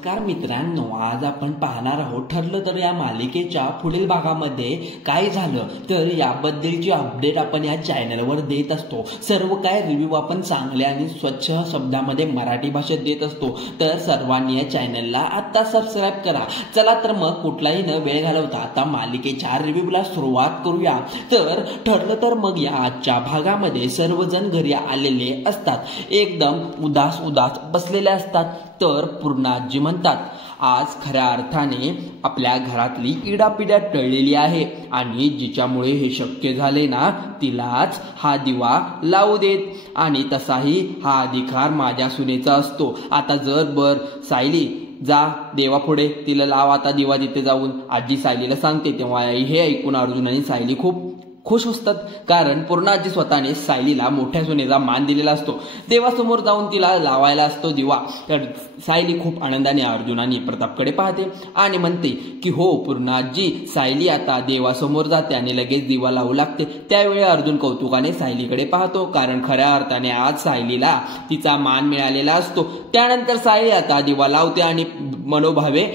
नमस्कार मित्रांनो, आज आपण पाहणार आहोत ठरलं तर या मालिकेच्या पुढील भागामध्ये काय झालं तर याबद्दलची अपडेट आपण या चॅनलवर देत असतो। सर्व काय रिव्ह्यू आपण चांगले आणि स्वच्छ शब्दामध्ये मराठी भाषेत देत असतो, तर सर्वांनी या चॅनलला आता सबस्क्राइब करा। चला तर मग कुठलाही न वेळ घालवता आता मालिकेच्या रिव्ह्यूला सुरुवात करूया। तर ठरलं तर मग या आजच्या भागामध्ये सर्वजण घरी आलेले असतात, एकदम उदास बसलेले असतात। तर पूर्णाजी म्हणतात, आज खऱ्या अर्थाने आपल्या घरातली इडापिडा टळलेली आहे आणि जिच्यामुळे हे शक्य झाले ना, तिलाच हा दिवा लावू देत आणि तसाही हा अधिकार माझ्या सुनेचा असतो। आता जर सायली जा देवापुढे, तिला लाव आता दिवा, तिथे जाऊन आजी सायलीला सांगते। तेव्हा हे ऐकून अर्जुन आणि सायली खूप खुश असतात, कारण पूर्णाजी स्वतःने सायलीला मोठ्या सुनेचा मान दिलेला असतो। देवासमोर जाऊन तिला लावायला असतो दिवा। तर सायली खूप आनंदाने अर्जुन आणि प्रतापकडे पाहते आणि म्हणते की हो पूर्णाजी, सायली आता देवासमोर जाते आणि लगेच दिवा लावू लागते। त्यावेळी अर्जुन कौतुकाने सायलीकडे पाहतो, कारण खऱ्या अर्थाने आज सायलीला तिचा मान मिळालेला असतो। त्यानंतर सायली आता दिवा लावते आणि मनोभावे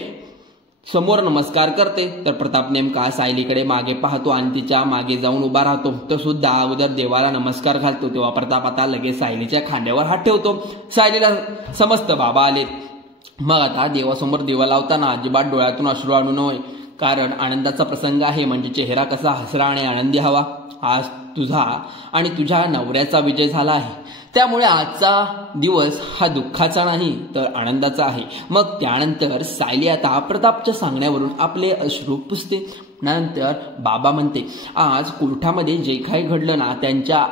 समोर नमस्कार करते। तर प्रताप नेमका सायलीकडे मागे पाहतो आणि तिच्या मागे जाऊन उभा राहतो। तो सुद्धा अगोदर देवाला नमस्कार घालतो। तेव्हा प्रताप आता लगेच सायलीच्या खांद्यावर हात ठेवतो। सायलीला समजतं बाबा आलेत। मग आता देवासमोर दिवा लावताना अजिबात डोळ्यातून अश्रू आणू नये, कारण आनंदाचा प्रसंग आहे, म्हणजे चेहरा कसा हसरा आणि आनंदी हवा। आज तुझा आणि तुझ्या नवऱ्याचा विजय झाला आहे, त्यामुळे आजचा दिवस हा दुःखाचा नाही तर आनंदाचा आहे। मग त्यानंतर सायली आता प्रतापच्या सांगण्यावरून आपले अश्रू पुसते। नंतर बाबा म्हणते, आज कोर्टामध्ये जे काही घडलं ना, त्यांच्या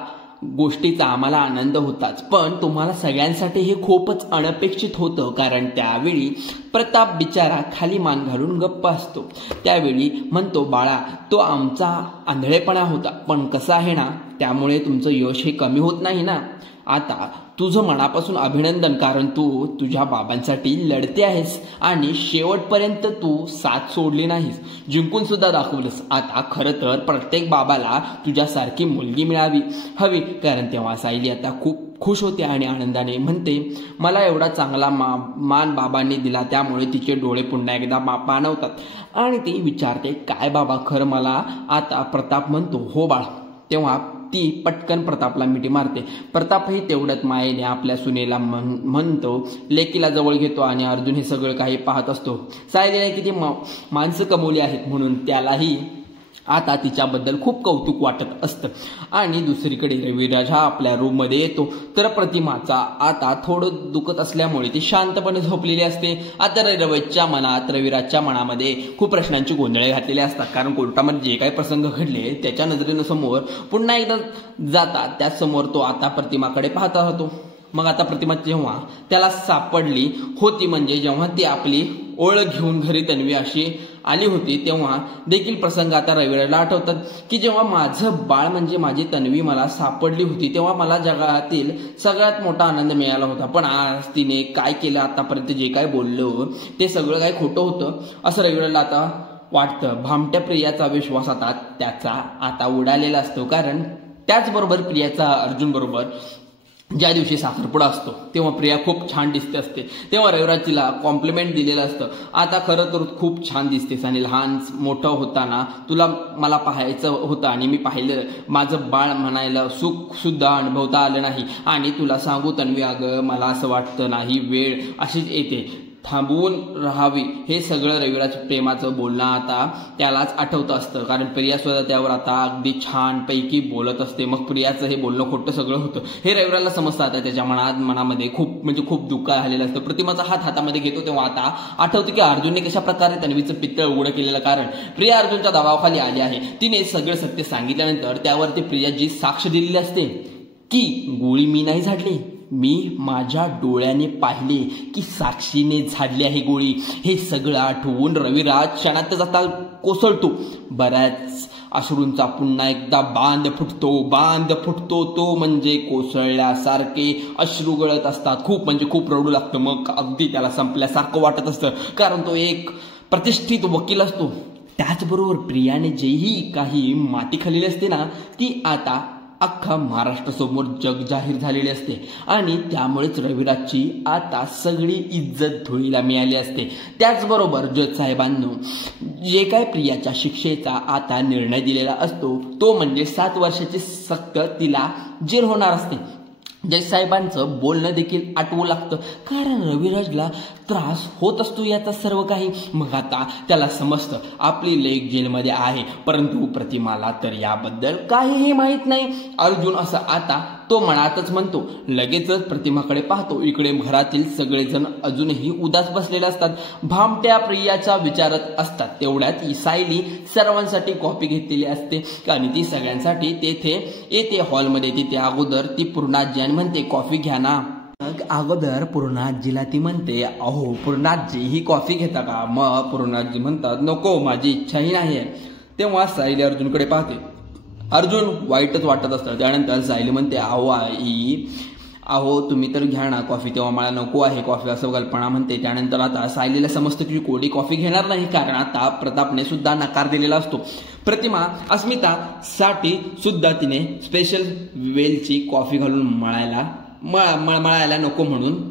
गोष्टीचा आम्हाला आनंद होताच, पण तुम्हाला सगळ्यांसाठी हे खूपच अनपेक्षित होतं, कारण त्यावेळी प्रताप बिचारा खाली मान घालून गप्प असतो। त्यावेळी म्हणतो, बाळा तो आमचा आंधळेपणा होता, पण कसं आहे ना, त्यामुळे तुमचं यश हे कमी होत नाही ना। आता तुझं मनापासून अभिनंदन, कारण तू तुझ्या बाबांसाठी लढते आहेस आणि शेवटपर्यंत तू साथ सोडली नाहीस, जिंकून सुद्धा दाखवलंस। आता खरं तर प्रत्येक बाबाला तुझ्यासारखी मुलगी मिळावी हवी, कारण तेव्हा सायली आता खूप खुश होते आणि आनंदाने म्हणते, मला एवढा चांगला मान बाबांनी दिला, त्यामुळे तिचे डोळे पुन्हा एकदा पाणवतात आणि ती विचारते, काय बाबा खरं मला? आता प्रताप म्हणतो, हो बाळा। तेव्हा ती पटकन प्रतापला मिठी मारते। प्रतापही तेवढ्यात मायेने आपल्या सुनेला म्हणतो, लेकीला जवळ घेतो आणि अर्जुन हे सगळं काही पाहत असतो। सायलीने किती माणसं कमवली आहेत म्हणून त्यालाही आता तिच्याबद्दल खूप कौतुक वाटत असतं। आणि दुसरीकडे रविराज हा आपल्या रूममध्ये येतो, तर प्रतिमाचा आता थोडं दुखत असल्यामुळे ती शांतपणे झोपलेली असते। आता रविराजच्या मनामध्ये खूप प्रश्नांची गोंधळे घातलेले असतात, कारण कोर्टामध्ये जे काही प्रसंग घडले त्याच्या नजरेनं समोर पुन्हा एकदा जातात। त्याचसमोर तो आता प्रतिमाकडे पाहत राहतो। मग आता प्रतिमा जेव्हा त्याला सापडली होती, म्हणजे जेव्हा ती आपली ओळख घेऊन घरी तन्वी अशी आली होती, तेव्हा देखील प्रसंग आता रविराजला आठवतात की जेव्हा माझं बाळ म्हणजे माझी तन्वी मला सापडली होती, तेव्हा मला जगातील सगळ्यात मोठा आनंद मिळाला होता, पण आज तिने काय केलं, आतापर्यंत जे काय बोललो ते सगळं काय खोटं होतं असं रविराजला आता वाटतं। भामट्या प्रियाचा विश्वास आता त्याचा आता उडालेला असतो, कारण त्याचबरोबर प्रियाचा अर्जुन बरोबर ज्या दिवशी साखरपुडा असतो तेव्हा प्रिया खूप छान दिसते असते, तेव्हा रविराज तिला कॉम्प्लिमेंट दिलेलं असतं, आता खरं तर खूप छान दिसतेस आणि लहान मोठं होताना तुला मला पाहायचं होतं आणि मी पाहिलं, माझं बाळ म्हणायला सुख सुद्धा अनुभवता आलं नाही। आणि तुला सांगू तन्वी, अगं मला असं वाटतं नाही, वेळ अशीच येते, थांबवून राहावी। हे सगळं रविराज प्रेमाचं बोलणं आता त्यालाच आठवतं असतं, कारण प्रिया सुद्धा त्यावर आता अगदी छानपैकी बोलत असते। मग प्रियाचं हे बोलणं खोटं सगळं होतं हे रविराजला समजतं। आता त्याच्या मनामध्ये खूप दुःख आलेलं असतं। प्रतिमाचा हात हातामध्ये घेतो तेव्हा आता आठवतं की अर्जुनने कशा प्रकारे तन्वीचं पित्तळ उघडं केलेलं, कारण प्रिया अर्जुनच्या दबावाखाली आली आहे। तिने सगळं सत्य सांगितल्यानंतर त्यावरती प्रिया जी साक्ष दिलेली असते की गोळी मी नाही झाडली, मी माझ्या डोळ्याने पाहिले की साक्षीने झाडली आहे गोळी, हे सगळं आठवून रविराज क्षणातच आता कोसळतो। बऱ्याच अश्रूंचा पुन्हा एकदा बांध फुटतो, तो म्हणजे कोसळल्यासारखे अश्रू गळत असतात, खूप रडू लागतं। मग अगदी त्याला संपल्यासारखं वाटत असतं, कारण तो एक प्रतिष्ठित वकील असतो। त्याचबरोबर प्रियाने जेही काही माती खाल्लेली असते ना, ती आता अख्खा महाराष्ट्रासमोर जग जाहीर झालेले असते आणि त्यामुळेच रविराजची आता सगळी इज्जत धुळीला मिळाली असते। त्याचबरोबर जज साहेबांनो जे काय प्रियाच्या शिक्षेचा आता निर्णय दिलेला असतो तो म्हणजे 7 वर्षाची सक्त तिला जेल होणार असते। जज साहेबांचं बोलणं देखील आठवू लागतं, कारण रविराजला त्रास होत असतो याचा सर्व काही। मग आता त्याला समजतं आपली लेक जेलमध्ये आहे, परंतु प्रतिमाला तर याबद्दल काहीही माहीत नाही। अर्जुन असं आता तो मनातच म्हणतो। लगेचच प्रतिमाकडे पाहतो, इकडे घरातील सगळेजण अजूनही उदास बसलेले असतात, भामट्या प्रियाचा विचारत असतात। तेवढ्यात सायली सर्वांसाठी कॉफी घेतलेली असते आणि ती सगळ्यांसाठी तेथे येते हॉलमध्ये। तिथे अगोदर ती पूर्णाजी म्हणते कॉफी घ्या ना। अगोदर पूर्णाजीला ती म्हणते, अहो पूर्णाजी ही कॉफी घेता का? मग पूर्णाजी म्हणतात, नको माझी इच्छाही नाही आहे। तेव्हा सायली अर्जुनकडे पाहते, अर्जुन वाईटच वाटत असतं। त्यानंतर सायली म्हणते, अहो आई अहो तुम्ही तर घ्या ना कॉफी। तेव्हा मला नको आहे कॉफी असं कल्पना म्हणते। त्यानंतर आता सायलीला समजतं की कोणी कॉफी घेणार नाही, कारण आता प्रतापने सुद्धा नकार दिलेला असतो। प्रतिमा अस्मिता साठी सुद्धा तिने स्पेशल वेलची कॉफी घालून मळायला नको म्हणून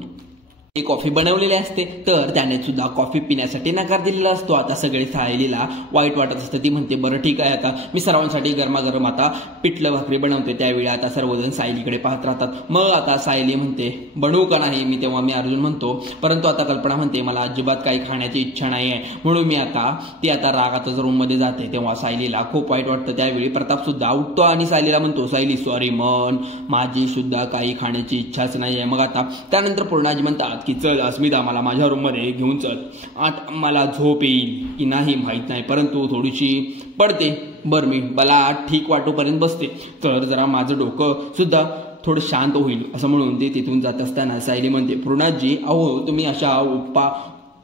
कॉफी बनवलेली असते, तर त्याने सुद्धा कॉफी पिण्यासाठी नकार दिलेला असतो। आता सगळे सायलीला वाईट वाटत असतं। ती म्हणते, बरं ठीक आहे, आता मी सर्वांसाठी गरमागरम आता पिठलं भाकरी बनवते। त्यावेळी आता सर्वजण सायलीकडे पाहत राहतात। मग आता सायली म्हणते, बनवू का नाही? तेव्हा मी अर्जुन म्हणतो, परंतु आता कल्पना म्हणते मला अजिबात काही खाण्याची इच्छा नाही आहे, म्हणून मी आता रागातच रूममध्ये जाते। तेव्हा सायलीला खूप वाईट वाटतं। त्यावेळी प्रताप सुद्धा उठतो आणि सायलीला म्हणतो, सायली सॉरी मन, माझी सुद्धा काही खाण्याची इच्छाच नाही आहे। मग आता त्यानंतर पूर्णाजी म्हणतात की चल अस्मिता मला माझ्या रूममध्ये घेऊन चल, आता मला झोप येईल की नाही माहीत नाही, परंतु थोडीशी पडते, बरं मी मला ठीक वाटोपर्यंत बसते, तर जरा माझं डोकं सुद्धा थोडं शांत होईल असं म्हणून ते तिथून जात असताना सायली म्हणते, पूर्णाजी अहो तुम्ही अशा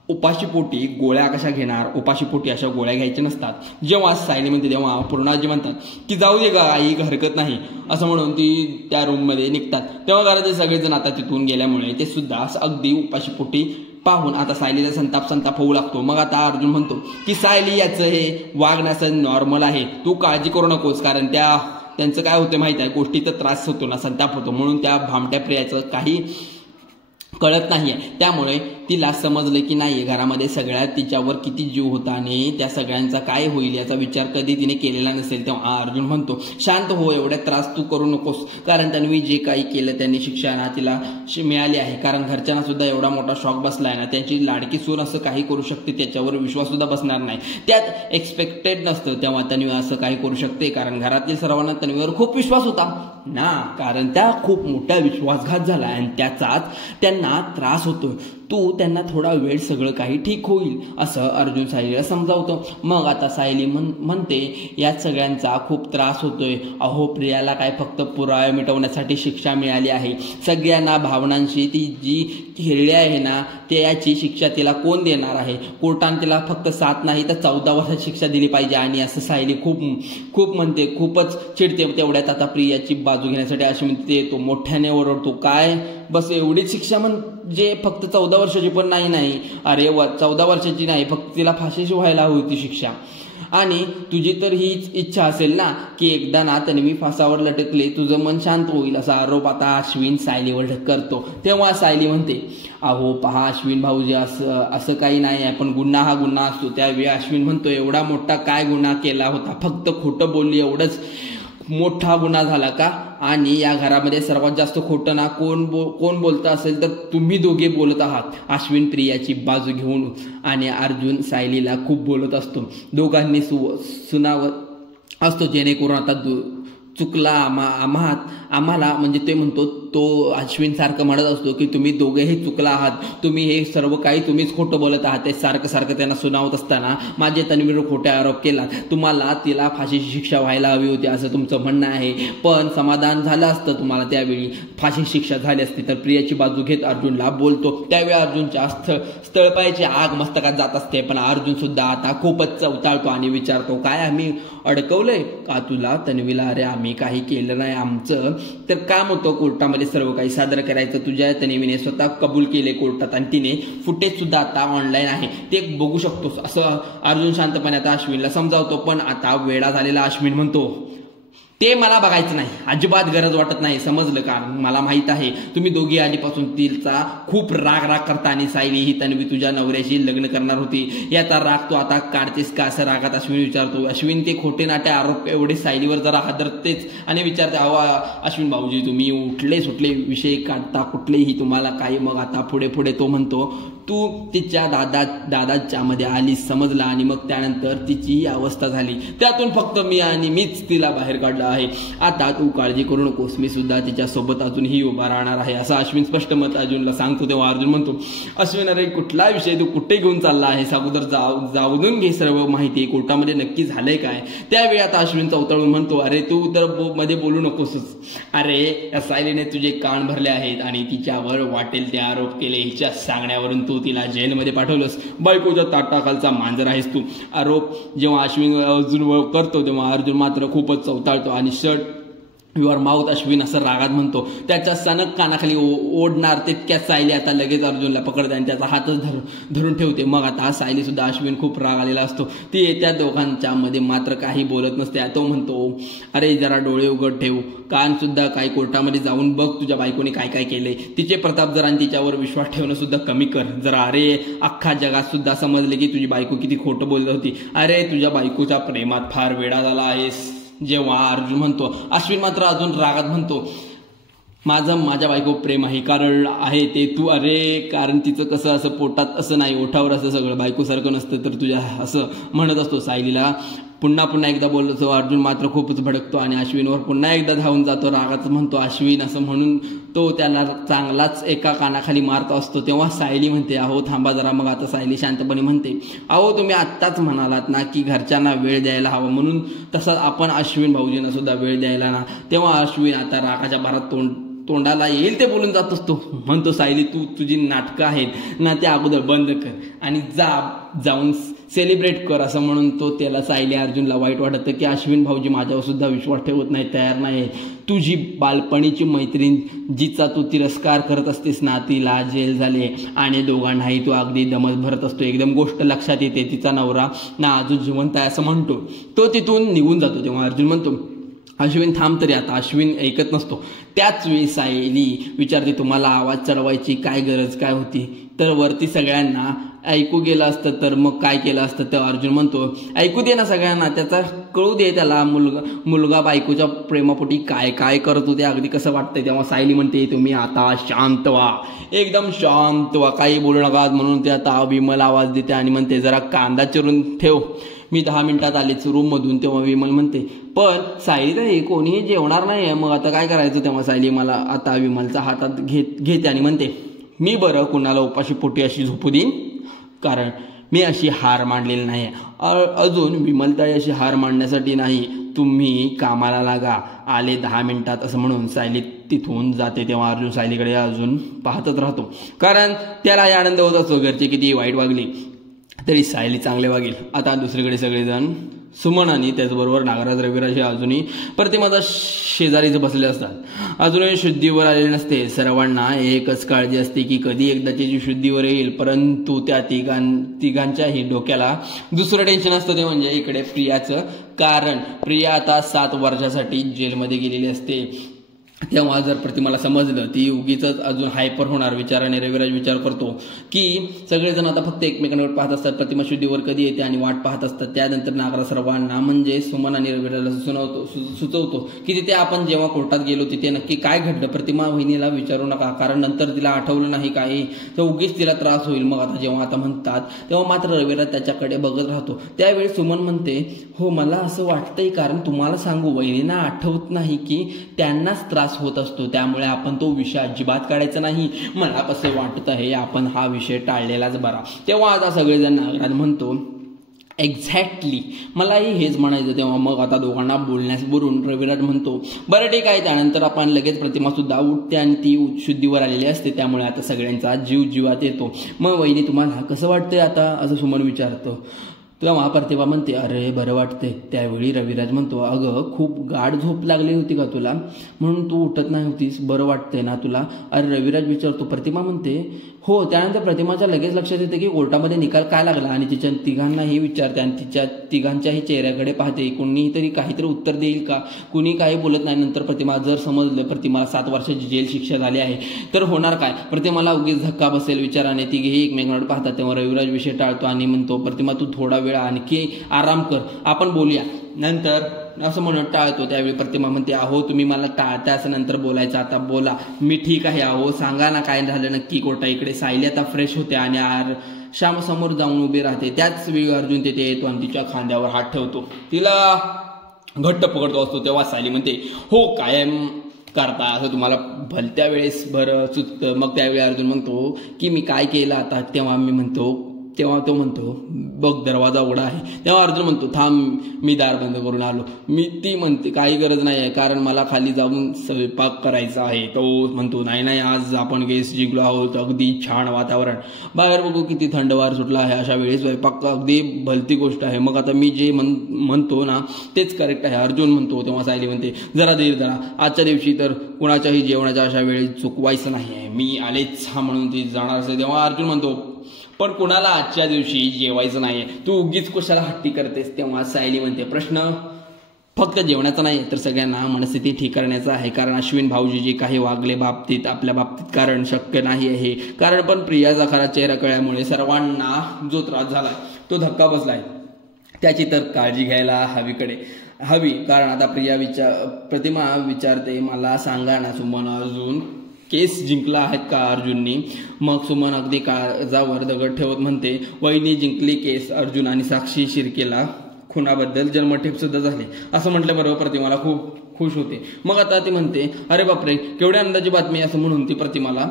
उपाशीपोटी गोळ्या कशा घेणार? उपाशीपोटी अशा गोळ्या घ्यायच्या नसतात। जेव्हा सायली म्हणते तेव्हा पूर्णाजी म्हणतात की जाऊ दे का आई, हरकत नाही असं म्हणून ती त्या रूममध्ये निघतात। तेव्हा घराचे सगळेजण आता तिथून गेल्यामुळे ते सुद्धा अगदी उपाशीपोटी पाहून आता सायलीला संताप होऊ लागतो। मग आता अर्जुन म्हणतो की सायली याचं हे वागण्याचं नॉर्मल आहे, तू काळजी करू नकोस, कारण त्यांचं काय होतं माहिती आहे, गोष्टीचा त्रास होतो ना, संताप होतो, म्हणून त्या भामट्या प्रियाचं काही कळत नाहीये। त्यामुळे तिला समजलं की नाही घरामध्ये सगळ्यात तिच्यावर किती जीव होता आणि त्या सगळ्यांचा काय होईल याचा विचार कधी तिने केलेला नसेल। तेव्हा अर्जुन म्हणतो, शांत हो, एवढ्या त्रास तू करू नकोस, कारण तन्वी जे काही केलं त्यांनी शिक्षा ना तिला मिळाली आहे, कारण घरच्यांना सुद्धा एवढा मोठा शॉक बसलाय ना, त्यांची लाडकी सून असं काही करू शकते त्याच्यावर विश्वास सुद्धा बसणार नाही, त्यात एक्सपेक्टेड नसतं। तेव्हा तन्वी असं काही करू शकते, कारण घरातील सर्वांना तन्वीवर खूप विश्वास होता ना, कारण त्या खूप मोठा विश्वासघात झाला आणि त्याचाच त्यांना त्रास होतोय। तू त्यांना थोडा वेळ सगळं काही ठीक होईल असं अर्जुन सायलीला समजावतो। मग आता सायली म्हणते यात सगळ्यांचा खूप त्रास होतोय, अहो प्रियाला काय फक्त पुरावे मिटवण्यासाठी शिक्षा मिळाली आहे, सगळ्यांना भावनांशी ती जी खेळली आहे ना त्याची शिक्षा तिला कोण देणार आहे? कोर्टाने तिला फक्त 7 नाही तर 14 वर्षाची शिक्षा दिली पाहिजे आणि असं सायली खूप म्हणते, खूपच चिडते। तेवढ्यात आता प्रियाची बाजू घेण्यासाठी अशी म्हणते, तो मोठ्याने ओरडतो, काय बस एवढीच शिक्षा म्हणजे फक्त 14 वर्षाची पण नाही, अरे 14 वर्षाची नाही, फक्त तिला फाशीची व्हायला हवी ती शिक्षा। आणि तुझी तर हीच इच्छा असेल ना की एकदा ना तन्वी फासावर लटकले तुझं मन शांत होईल, असा आरोप आता अश्विन सायलीवर करतो। तेव्हा सायली म्हणते, अहो पहा अश्विन भाऊजी असं काही नाही आहे, पण गुन्हा हा गुन्हा असतो। त्यावेळी अश्विन म्हणतो, एवढा मोठा काय गुन्हा केला होता? फक्त खोटं बोलली एवढंच मोठा गुन्हा झाला का? आणि या घरामध्ये सर्वात जास्त खोटं ना कोण बोलत असेल तर तुम्ही दोघे बोलत आहात। अश्विन प्रियाची बाजू घेऊन आणि अर्जुन सायलीला खूप बोलत असतो, दोघांनी सुनावत असतो, जेणेकरून आता चुकला आम्हाला म्हणजे ते म्हणतो, तो अश्विन सारखं म्हणत असतो की तुम्ही दोघेही चुकला आहात, तुम्ही हे सर्व काही तुम्हीच खोटं बोलत आहात। ते सारखं त्यांना सुनावत असताना माझे तन्वीवर खोटे आरोप केला, तुम्हाला तिला फाशीची शिक्षा व्हायला हवी होती असं तुमचं म्हणणं आहे, पण समाधान झालं असतं तुम्हाला त्यावेळी फाशी शिक्षा झाली असती। तर प्रियाची बाजू घेत अर्जुनला बोलतो। त्यावेळी अर्जुनच्या स्थळपायाची आग मस्तकात जात असते, पण अर्जुन सुद्धा आता खूपच चवताळतो आणि विचारतो, काय आम्ही अडकवलंय का तुला तन्वीला? अरे आम्ही काही केलं नाही, आमचं तर काम होतं कोर्टामध्ये सर्व काही सादर करायचं, तुझ्या तन्वीने स्वतः कबूल केले कोर्टात आणि तिने फुटेज सुद्धा आता ऑनलाईन आहे, ते बघू शकतोस असं अर्जुन शांतपणे आता अश्विनला समजावतो। पण आता वेळा झालेला अश्विन म्हणतो, ते मला बघायचं नाही, अजिबात गरज वाटत नाही, समजलं का? मला माहित आहे तुम्ही दोघी आधीपासून तिचा खूप राग करता आणि सायली ही तन्वी तुझ्या नवऱ्याशी लग्न करणार होती, याचा राग तू आता काढतेस का असं रागात अश्विन विचारतो. अश्विन ते खोटे नाटे आरोप एवढे सायलीवर जरा हादरतेच आणि विचारते, अहो अश्विन भाऊजी तुम्ही उठले सुटले विषय काढता कुठलेही, तुम्हाला काही मग आता पुढे पुढे तो म्हणतो तू तिच्या दादाच्या मध्ये आलीस समजला, आणि मग त्यानंतर तिची ही अवस्था झाली, त्यातून फक्त मीच तिला बाहेर काढलं आहे. आता तू काळजी करू नकोस, मी सुद्धा तिच्या सोबत अजूनही उभा राहणार आहे असं अश्विन स्पष्ट मत अर्जुनला सांगतो. तेव्हा अर्जुन म्हणतो, अश्विन अरे कुठला विषय तू कुठे घेऊन चालला आहेस, अगोदर जाऊन घे सर्व माहिती, कोर्टामध्ये नक्की झालंय काय. त्यावेळी आता अश्विन चौताळून म्हणतो, अरे तू तर मध्ये बोलू नकोसच, अरे या सायलीने तुझे कान भरले आहेत आणि तिच्यावर वाटेल ते आरोप केले, हिच्या सांगण्यावरून तू तिला जेलमध्ये पाठवलंस, बायकोच्या ताटाखालचा मांजर आहेस तू. आरोप जेव्हा अश्विन अर्जुन करतो तेव्हा अर्जुन मात्र खूपच चौताळतो आणि शर्ट युअर माउथ अश्विन असं रागात म्हणतो. त्याच्या सनक कानाखाली ओढणार तितक्यात सायली आता लगेच अर्जुनला पकडते आणि त्याचा हातच धरून ठेवते. मग आता सायली सुद्धा अश्विन खूप राग आलेला असतो, ती त्या दोघांच्या मध्ये मात्र काही बोलत नसते. तो म्हणतो, अरे जरा डोळे उघड ठेव, कान सुद्धा काही कोर्टामध्ये जाऊन बघ तुझ्या बायकोने काय काय केले, तिचे प्रताप जरा आणि तिच्यावर विश्वास ठेवणं सुद्धा कमी कर जरा. अरे अख्खा जगात सुद्धा समजले की तुझी बायको किती खोटं बोलत होती, अरे तुझ्या बायकोच्या प्रेमात फार वेडा झाला आहेस. जेव्हा अर्जुन म्हणतो, अश्विन मात्र अजून रागात म्हणतो, माझ्या बायको प्रेम आहे, कारण आहे ते तू, अरे कारण तिचं कसं असं पोटात असं नाही ओठावर असं सगळं बायकोसारखं नसतं तर तुझ्या असं म्हणत असतो. सायलीला पुन्हा एकदा बोलतो. अर्जुन मात्र खूपच भडकतो आणि अश्विनवर पुन्हा एकदा धावून जातो, रागाच म्हणतो अश्विन असं म्हणून तो त्याला चांगलाच एका कानाखाली मारत असतो. तेव्हा सायली म्हणते, अहो थांबा जरा. मग आता सायली शांतपणे म्हणते, अहो तुम्ही आत्ताच म्हणालात ना की घरच्यांना वेळ द्यायला हवा, म्हणून तसंच आपण अश्विन भाऊजींना सुद्धा वेळ द्यायला ना. तेव्हा अश्विन आता रागाच्या भरात तोंडाला येईल ते बोलून जात असतो. म्हणतो, सायली तुझी नाटकं आहेत ना ते अगोदर बंद कर आणि जाऊन सेलिब्रेट कर असं म्हणून तो त्याला सायली अर्जुनला वाईट वाटतं की अश्विन भाऊजी माझ्यावर सुद्धा विश्वास ठेवत नाही, तयार नाही. तुझी बालपणीची मैत्रीण जिचा तू तिरस्कार करत असतेस ना तिला जेल झाले आणि दोघांनाही तू अगदी दमत भरत असतो. एकदम गोष्ट लक्षात येते, तिचा नवरा ना अजून जिवंत आहे असं म्हणतो. तो तिथून निघून जातो. तेव्हा अर्जुन म्हणतो, अश्विन थांब तरी. आता अश्विन ऐकत नसतो. त्याच वेळी सायली विचारते, तुम्हाला आवाज चढवायची काय गरज काय होती, तर वरती सगळ्यांना ऐकू गेलं असतं तर मग काय केलं असतं. तेव्हा अर्जुन म्हणतो, ऐकू दे ना सगळ्यांना, त्याचा कळू दे त्याला मुलगा बायकोच्या प्रेमापोटी काय काय करत होते, अगदी कसं वाटतंय. तेव्हा सायली म्हणते, तुम्ही आता शांत व्हा, एकदम शांत व्हा, काही बोलू नका. म्हणून ते आता विमल आवाज देते आणि म्हणते, जरा कांदा चिरून ठेव, मी 10 मिनिटात आलेच रूममधून. तेव्हा विमल म्हणते, पण सायली तर कोणीही जेवणार नाही, मग आता काय करायचं. तेव्हा सायली मला आता विमलचा हातात घेते आणि म्हणते, मी बरं कुणाला उपाशी पोटी अशी झोपू देईन, कारण मी अशी हार मांडलेली नाही. अजून विमलताई अशी हार मांडण्यासाठी नाही, तुम्ही कामाला लागा, आले 10 मिनिटात असं म्हणून सायली तिथून जाते. तेव्हा अर्जुन सायलीकडे अजून पाहतच राहतो, कारण त्यालाही आनंद होत असतो. घरचे किती वाईट वागली तरी सायली चांगले वागेल. आता दुसरीकडे सगळेजण सुमन आणि त्याचबरोबर नागराज रविराज हे अजूनही प्रतिमाचा शेजारीच बसले असतात. अजूनही शुद्धीवर आलेले नसते. सर्वांना एकच काळजी असते की कधी एकदा त्याची शुद्धीवर येईल, परंतु त्या तिघांच्याही डोक्याला दुसरं टेन्शन असतं, ते म्हणजे इकडे प्रियाचं. कारण प्रिया आता 7 वर्षासाठी जेलमध्ये गेलेली असते. तेव्हा जर प्रतिमाला समजलं ती उगीच अजून हायपर होणार विचाराने रविराज विचार करतो की सगळेजण आता फक्त एकमेकांवर पाहत असतात, प्रतिमा शुद्धीवर कधी येते आणि वाट पाहत असतात. त्यानंतर नागराज सर्वांना म्हणजे सुमन आणि रविराजला सुचवतो की तिथे आपण जेव्हा कोर्टात गेलो तिथे नक्की काय घडलं, प्रतिमा वहिनीला विचारू नका, कारण नंतर तिला आठवलं नाही काही तर उगीच तिला त्रास होईल. मग आता जेव्हा आता म्हणतात तेव्हा मात्र रविराज त्याच्याकडे बघत राहतो. त्यावेळी सुमन म्हणते, हो मला असं वाटतंय, कारण तुम्हाला सांगू वहिनींना आठवत नाही की त्यांनाच त्रास होत असतो, त्यामुळे आपण तो विषय अजिबात काढायचा नाही. मला कसं वाटत आहे आपण हा विषय टाळलेलाच बरा. तेव्हा आता सगळेजण नागराज म्हणतो, एक्झॅक्टली मलाही हेच म्हणायचं. तेव्हा मग आता दोघांना बोलण्यास बोलून रविराज म्हणतो, बरं ठीक आहे. त्यानंतर आपण लगेच प्रतिमा सुद्धा उठते आणि ती शुद्धीवर आलेली असते, त्यामुळे आता सगळ्यांचा जीव जीवात येतो. मग वहिनी तुम्हाला कसं वाटतंय आता, असं सुमन विचारतो. तेव्हा प्रतिभा म्हणते, अरे बरं वाटते. त्यावेळी रविराज म्हणतो, अगं खूप गाढ झोप लागली होती का तुला, म्हणून तू उठत नाही होतीस, बरं वाटतंय ना तुला. अरे रविराज विचारतो. प्रतिभा म्हणते, हो. त्यानंतर प्रतिमाच्या लगेच लक्षात येते की कोर्टामध्ये निकाल काय लागला आणि तिच्या तिघांनाही विचारते आणि तिच्या तिघांच्याही चेहऱ्याकडे पाहते. कोणीतरी काहीतरी उत्तर देईल का? कुणी काही बोलत नाही. नंतर प्रतिमा जर समजलं प्रतिमाला 7 वर्षाची जेल शिक्षा झाली आहे तर होणार काय? प्रतिमाला उगीच धक्का बसेल विचाराने तिघेही एकमेकांकडे पाहतात. तेव्हा रविराज विषय टाळतो आणि म्हणतो, प्रतिमा तू थोडा वेळ आणखी आराम कर, आपण बोलूया नंतर, असं म्हणत टाळतो. त्यावेळी प्रतिमा म्हणते, अहो तुम्ही मला टाळताच, नंतर बोलायचं, आता बोला. मी ठीक आहे. अहो सांगा ना काय झालं नक्की कोर्टा. इकडे सायली आता फ्रेश होते आणि श्याम समोर जाऊन उभी राहते. त्याच वेळी अर्जुन तिथे येतो आणि तिच्या खांद्यावर हात ठेवतो, तिला घट्ट पकडतो असतो. तेव्हा सायली म्हणते, हो कायम करता असं तुम्हाला भलत्या वेळेस बरं सुचतं. मग त्यावेळी अर्जुन म्हणतो की मी काय केलं आता? तेव्हा तो म्हणतो, बघ दरवाजा उघडा आहे. तेव्हा अर्जुन म्हणतो, थांब मी दार बंद करून आलो. ती म्हणते काही गरज नाही आहे कारण मला खाली जाऊन स्वयंपाक करायचा आहे. तो म्हणतो, नाही आज आपण केस जिंकलो आहोत, अगदी छान वातावरण, बाहेर बघू किती थंडवार सुटला आहे. अशा वेळेस स्वयंपाक अगदी भलती गोष्ट आहे. मग आता मी जे म्हणतो ना तेच करेक्ट आहे अर्जुन म्हणतो. तेव्हा सायली म्हणते, जरा आजच्या दिवशी तर कुणाच्याही जेवणाच्या अशा वेळी चुकवायचं नाही आहे, मी आलेच हा म्हणून ती जाणार असते. तेव्हा अर्जुन म्हणतो, पण कुणाला आजच्या दिवशी जेवायचं नाहीये, तू उगीच कशाला हट्टी करतेस? तेव्हा सायली म्हणते, प्रश्न फक्त जेवणाचा नाही तर सगळ्यांना मनस्थिती ठीक करण्याचा आहे. कारण अश्विन भाऊजी जे काही वागले आपल्या बाबतीत कारण शक्य नाही आहे. कारण पण प्रियाचा खरा चेहरा कळल्यामुळे सर्वांना जो त्रास झाला तो धक्का बसलाय त्याची तर काळजी घ्यायला हवी. कारण आता प्रतिमा विचारते, मला सांगा ना सुमन, अजून केस जिंकला आहेत का अर्जुननी? मग सुमन अगदी काळजावर दगड ठेवत म्हणते, वहिनी जिंकली केस. अर्जुन आणि साक्षी शिर्केला खुनाबद्दल जन्मठेप सुद्धा झाले. असं म्हटल्याबरोबर प्रतिमाला खूप खुश होते. मग आता ती म्हणते, अरे बापरे केवढ्या आनंदाची बातमी. असं म्हणून ती प्रतिमाला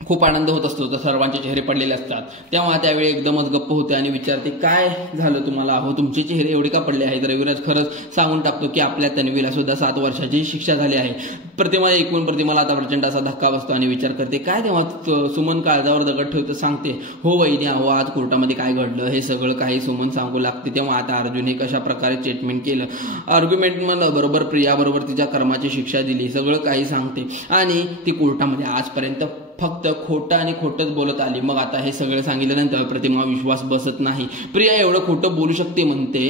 खूप आनंद होत असतो तर सर्वांचे चेहरे पडलेले असतात. तेव्हा त्यावेळी एकदमच गप्प होते आणि विचारते, काय झालं तुम्हाला? अहो तुमचे चेहरे एवढे का पडले आहेत? रविराज खरंच सांगून टाकतो की आपल्या तन्वीला सुद्धा 7 वर्षाची शिक्षा झाली आहे. प्रतिमाला आता प्रचंड असा धक्का बसतो आणि विचार करते, काय? तेव्हा सुमन काळजावर दगड ठेवतं सांगते, हो वहिनी, अहो आज कोर्टामध्ये काय घडलं हे सगळं काही सुमन सांगू लागते. तेव्हा आता अर्जुन हे कशा प्रकारे स्टेटमेंट केलं, आर्ग्युमेंट बरोबर प्रियाबरोबर तिच्या कर्माची शिक्षा दिली, सगळं काही सांगते. आणि ती कोर्टामध्ये आजपर्यंत फक्त खोटं आणि खोटंच बोलत आली. मग आता हे सगळं सांगितल्यानंतर प्रतिमा विश्वास बसत नाही. प्रिया एवढं खोटं बोलू शकते म्हणते,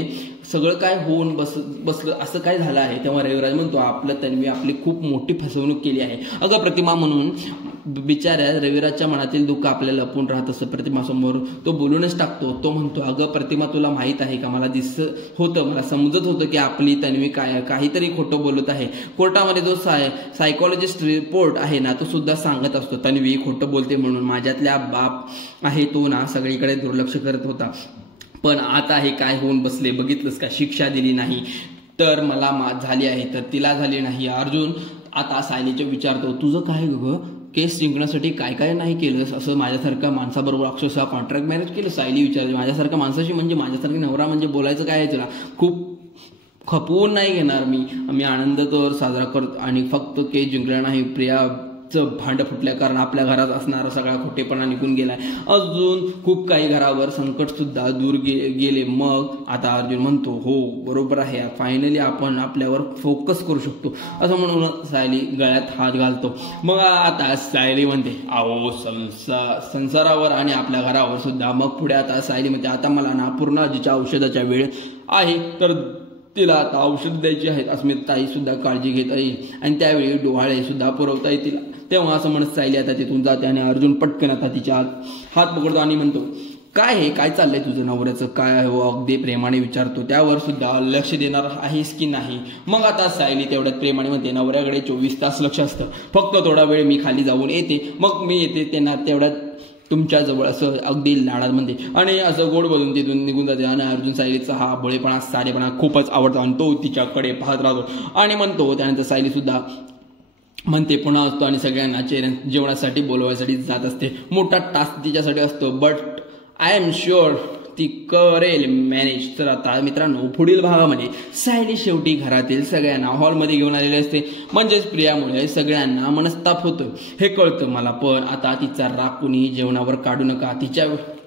सगळं काय होऊन बसलं असं काय झालं आहे? तेव्हा रविराज म्हणतो, तन्वी आपली खूप मोठी फसवणूक केली आहे. अगं प्रतिमा, म्हणून बिचाऱ्या रविराजच्या मनातील दुःख आपल्याला लपून राहत असं प्रतिमासमोर तो बोलूनच टाकतो. तो म्हणतो, अगं प्रतिमा, तुला माहित आहे का, मला समजत होतं की आपली तन्वी काहीतरी खोटं बोलत आहे. कोर्टामध्ये जो सायकोलॉजिस्ट रिपोर्ट आहे ना तो सुद्धा सांगत असतो तन्वी खोटं बोलते म्हणून. माझ्यातल्या बाप आहे तो ना सगळीकडे दुर्लक्ष करत होता. पण आता हे काय होऊन बसले बघितलंस का? शिक्षा दिली नाही तर मला झाली आहे तर तिला झाली नाही. अर्जुन आता सायलीचे विचारतो, तुझं काय ग? केस जिंकण्यासाठी काय काय नाही केलंस? असं माझ्यासारख्या माणसाबरोबर अक्षरशः कॉन्ट्रॅक्ट मॅरेज केलं? सायली विचारते, माझ्यासारख्या माणसाशी म्हणजे माझ्यासारखी नवरा म्हणजे बोलायचं काय आहे तुला? खूप खपवून नाही घेणार मी आनंद तर साजरा करतो आणि फक्त केस जिंकला नाही. प्रियाचं भांड फुटल्या कारण आपल्या घरात असणारा सगळा खोटेपणा निघून गेलाय. अजून खूप काही घरावर संकट सुद्धा दूर गेले. मग आता अर्जुन म्हणतो, हो बरोबर आहे, फायनली आपण आपल्यावर फोकस करू शकतो. असं म्हणून सायली गळ्यात हात घालतो. मग आता सायली म्हणते, अहो संसारावर आणि आपल्या घरावर सुद्धा. मग पुढे आता सायली म्हणते, आता मला ना पूर्ण आजीच्या औषधाच्या वेळ आहे तर तिला आता औषध द्यायची आहेत. अस्मिताई सुद्धा काळजी घेता येईल आणि त्यावेळी डोहाळे सुद्धा पुरवता येतील. तेव्हा असं म्हणत सायली आता तिथून जाते आणि अर्जुन पटकन आता तिच्या हात पकडतो आणि म्हणतो, काय चाललंय तुझं नवऱ्याचं? काय हो? अगदी प्रेमाने विचारतो. त्यावर सुद्धा लक्ष देणार आहेस की नाही? मग आता सायली तेवढ्यात प्रेमाने म्हणते, नवऱ्याकडे 24 तास लक्ष असतं, फक्त थोडा वेळ मी खाली जाऊन येते, मग मी येते त्यांना तेवढ्यात तुमच्या जवळ, असं अगदी लाडात म्हणते आणि असं गोड बोलून तिथून निघून जाते. आणि अर्जुन सायलीचा हा भोळेपणा साडेपणा खूपच आवडतो आणि तो तिच्याकडे पाहत राहतो आणि म्हणतो. त्यानंतर सायली सुद्धा म्हणते पुन्हा असतो आणि सगळ्यांना जेवणासाठी बोलवायसाठी जात असते. मोठा टास्क तिच्यासाठी असतो, बट आय एम शुअर ती करेल मॅनेज. तर आता मित्रांनो, पुढील भागामध्ये सायली शेवटी घरातील सगळ्यांना हॉलमध्ये घेऊन आलेले असते. म्हणजेच प्रियामुळे सगळ्यांना मनस्ताप होतोय हे कळतं मला, पण आता तिचा राग कुणी जेवणावर काढू नका.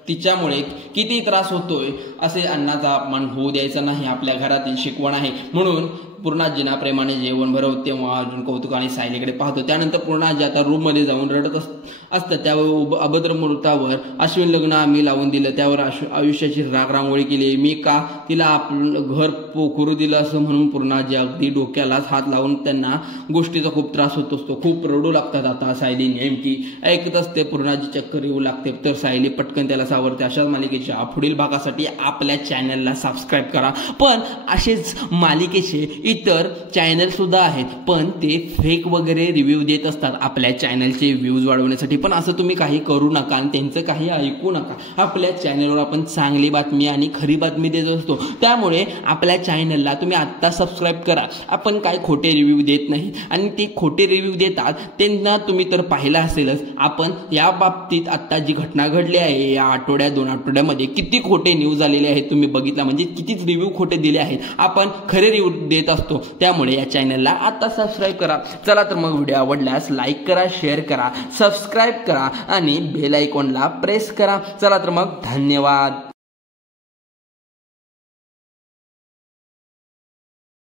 तिच्यामुळे किती त्रास होतोय असे अन्नाचा अपमान होऊ द्यायचा नाही, आपल्या घरातील शिकवण आहे. म्हणून पूर्णाजींना प्रेमाने जेवण भरवते तेव्हा अर्जुन कौतुकाने सायलीकडे पाहतो. त्यानंतर पूर्णाजी आता रूम मध्ये जाऊन रडत असतात. त्यावर अभद्र मुहूर्तावर अश्विन लग्न आम्ही लावून दिलं, त्यावर आयुष्याची रांगोळी केली, मी का तिला आपलं घर पोखरू दिलं असं म्हणून पूर्णाजी अगदी डोक्यालाच हात लावून त्यांना गोष्टीचा खूप त्रास होत असतो. खूप रडू लागतात. आता सायली नेमकी ऐकत असते. पूर्णाजी चक्कर येऊ लागते तर सायली पटकन त्याला सावरते. अशाच मालिकेच्या पुढील भागासाठी आपल्या चॅनलला सबस्क्राईब करा. पण असेच मालिकेचे इतर चॅनल सुद्धा आहेत, पण ते फेक वगैरे रिव्ह्यू देत असतात आपल्या चॅनलचे व्ह्यूज वाढवण्यासाठी. पण असं तुम्ही काही करू नका आणि त्यांचं काही ऐकू नका. आपल्या चॅनलवर आपण चांगली बातमी आणि खरी बातमी देत असतो. त्यामुळे आपल्या चॅनलला तुम्ही आत्ता सबस्क्राईब करा. आपण काय खोटे रिव्ह्यू देत नाही आणि ते खोटे रिव्ह्यू देतात त्यांना तुम्ही तर पाहिलं असेलच. आपण या बाबतीत आत्ता जी घटना घडली आहे या आठवड्यात 2 आठवड्यामध्ये किती खोटे न्यूज आलेले आहेत तुम्ही बघितला. म्हणजे कितीच रिव्ह्यू खोटे दिले आहेत. आपण खरे रिव्ह्यू देत असतो. त्यामुळे या चॅनलला आता सबस्क्राईब करा. चला तर मग व्हिडिओ आवडल्यास लाईक करा, शेअर करा, सबस्क्राईब करा आणि बेल आयकॉनला प्रेस करा. चला तर मग धन्यवाद.